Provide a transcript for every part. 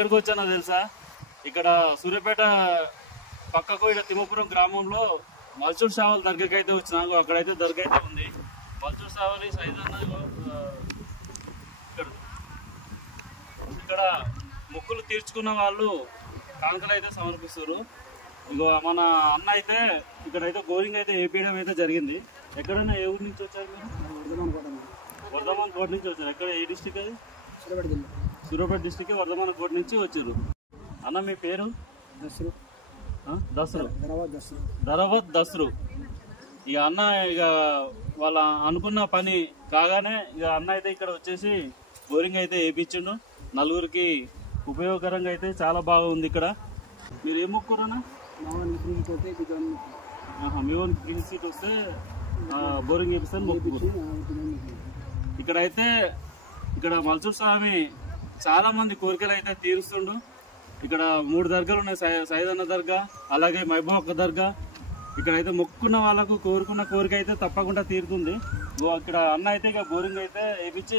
ఎక్కడికి వచ్చానో తెలుసా? ఇక్కడ సూర్యాపేట పక్కకు ఇక్కడ తిమ్మపురం గ్రామంలో మల్చూర్ సావల్ దర్గాకి అయితే వచ్చినాను. అక్కడైతే దర్గా అయితే ఉంది. మల్చూర్ సావల్ ఇక్కడ మొక్కులు తీర్చుకున్న వాళ్ళు కానుకలు అయితే సమర్పిస్తారు. ఇగో మన అన్న అయితే ఇక్కడైతే గోరింగ్ అయితే వేపించడం అయితే జరిగింది. ఎక్కడైనా ఏ ఊరి నుంచి వచ్చారు మీరు? వర్ధమాన్ కోట నుంచి వచ్చారు. ఎక్కడ ఏ డిస్టిక్ అది? సూర్యాపేట డిస్టిక్ వర్ధమాన్ కోట నుంచి వచ్చారు. అన్న మీ పేరు? దసరు ధరవత్ దసరు. ఇక అన్న ఇక వాళ్ళ అనుకున్న పని కాగానే ఇక అన్న అయితే ఇక్కడ వచ్చేసి బోరింగ్ అయితే వేయించిండు. నలుగురికి ఉపయోగకరంగా అయితే చాలా బాగా ఉంది. ఇక్కడ మీరు ఏం మొక్కురన్నా? మీ ఓన్ ఫ్రీ సీట్ వస్తే బోరింగ్ వేపిస్తాను మొక్కురు. ఇక్కడ మల్చూర్ స్వామి చాలా మంది కోరికలు అయితే తీరుస్తుండు. ఇక్కడ 3 దర్గాలు ఉన్నాయి. సైదన్న దర్గా, అలాగే మహబూబక్క దర్గా. ఇక్కడైతే మొక్కున్న వాళ్ళకు కోరుకున్న కోరిక అయితే తప్పకుండా తీరుతుంది. ఇక్కడ అన్న అయితే ఇక బోరింగ్ అయితే వేయించి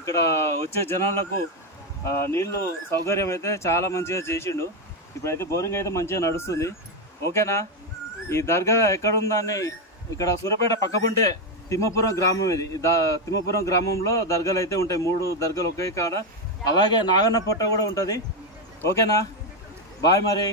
ఇక్కడ వచ్చే జనాలకు నీళ్లు సౌకర్యం అయితే చాలా మంచిగా చేసిండు. ఇప్పుడైతే బోరింగ్ అయితే మంచిగా నడుస్తుంది. ఓకేనా? ఈ దర్గా ఎక్కడుందని ఇక్కడ సూర్యాపేట పక్కపుంటే తిమ్మపురం గ్రామం. ఇది తిమ్మపురం గ్రామంలో దర్గాలు అయితే ఉంటాయి. 3 దర్గాలు ఒకే కాడ. అలాగే నాగన్న పొట్ట కూడా ఉంటుంది. ఓకేనా? బాయ్ మరి.